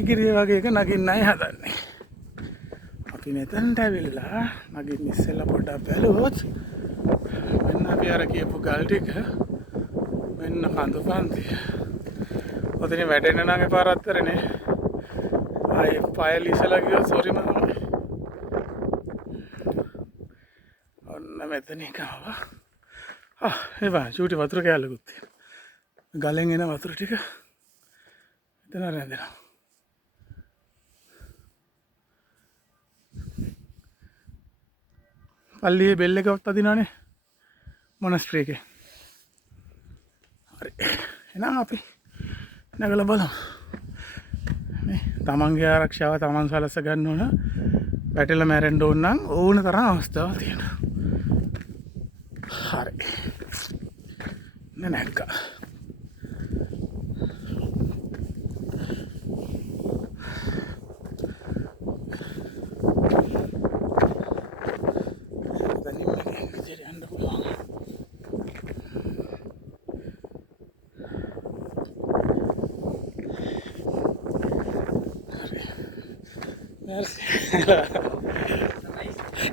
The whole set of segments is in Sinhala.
ඉගිරිය වගේ එක නගින්නයි හදන්නේ. අපි මෙතනට ඇවිල්ලා නගින්න ඉස්සෙල්ලා පොඩ්ඩක් බැලුවොත් මෙන්න අපි අර කියපු ගල් ටික මෙන්න කඳු පන්තිය. ඔතන වැටෙන්න නම් එපා රත්තරනේ. ආයේ පය ලිසලා ගියොත් සෝරි මම. ඔන්න මෙතනින් ආවා. ඒ බා චූටි වතුර කෑල්ලකුත් තියෙනවා. ගලෙන් එන වතුර ටික මෙතන රැඳෙනවා. පල්ලියේ බෙල් එකවත් අදිනවනේ මොනස්ට්‍රි එකේ. හරි. එහෙනම් අපි නැගලා බලමු. මේ තමන්ගේ ආරක්ෂාව තමන් සලස ගන්න ඕන. වැටෙලා මැරෙන්න ඕන නම් ඕන තරම් අවස්ථාවක් තියෙනවා. හරි. නැග්ගා.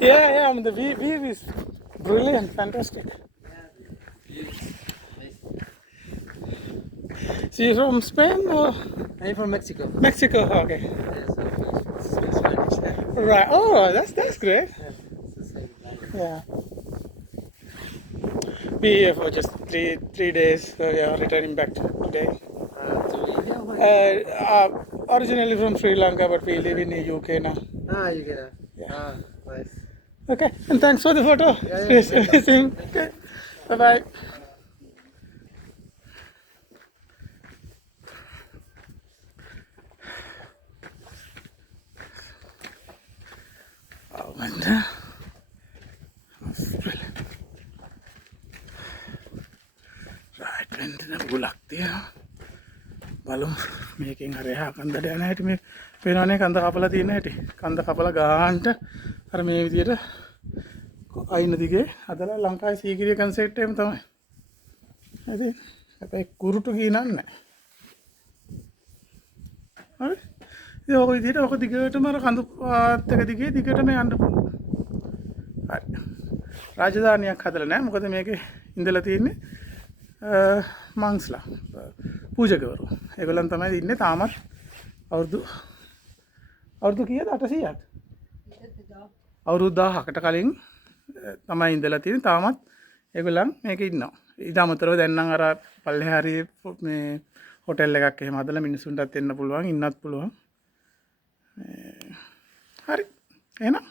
Yeah, I mean the view is brilliant, fantastic. So you're from Spain or? I'm from Mexico. Mexico, okay. Yeah, so it's Spanish. Right. Oh, that's great. Yeah, it's the same language. Yeah. Be here for just three days. So we are returning back today. To India? Or? Originally from Sri Lanka, but we live in the UK now. You get it. Yeah. Nice. Okay, and thanks for the photo. Yeah, It's amazing. Okay. Bye bye. Oh, man. That's brilliant. Right, වෙන්න ගුලක් තියෙනවා. බලමු මේකෙන් හරි එහා කන්දට යන හැටි මේ පේනවනේ කන්ද කපලා තියෙන හැටි. කන්ද කපලා ගාහන්ට අර මේ විදියට අයින දිගේ හදලා ලංකාවේ සීගිරිය කන්සෙප්ට් එකම තමයි. හරි. හැබැයි කුරුටු ගිනන්නේ නැහැ. හරි. ඉතින් ඔක විදියට ඔක දිගටම අර කඳු පාත් එක දිගේ දිගටම යන්න පුළුවන්. හරි. රාජධානියක් හදලා නැහැ. මොකද මේකේ ඉඳලා තියෙන්නේ මංස්ලා පූජකවරු. ඒගොල්ලන් තමයි ඉන්නේ තාමත් අවුරුදු කීයද 800ක්? අවුරුදු 1000කට කලින් තමයි ඉඳලා තියෙන්නේ. තාමත් ඒගොල්ලන් මේකේ ඉන්නවා. ඊට අමතරව දැන් නම් අර පල්ලෙහා හරි මේ හොටෙල් එකක් එහෙම හදලා මිනිස්සුන්ටත් එන්න පුළුවන්, ඉන්නත් පුළුවන්. හරි. එහෙනම්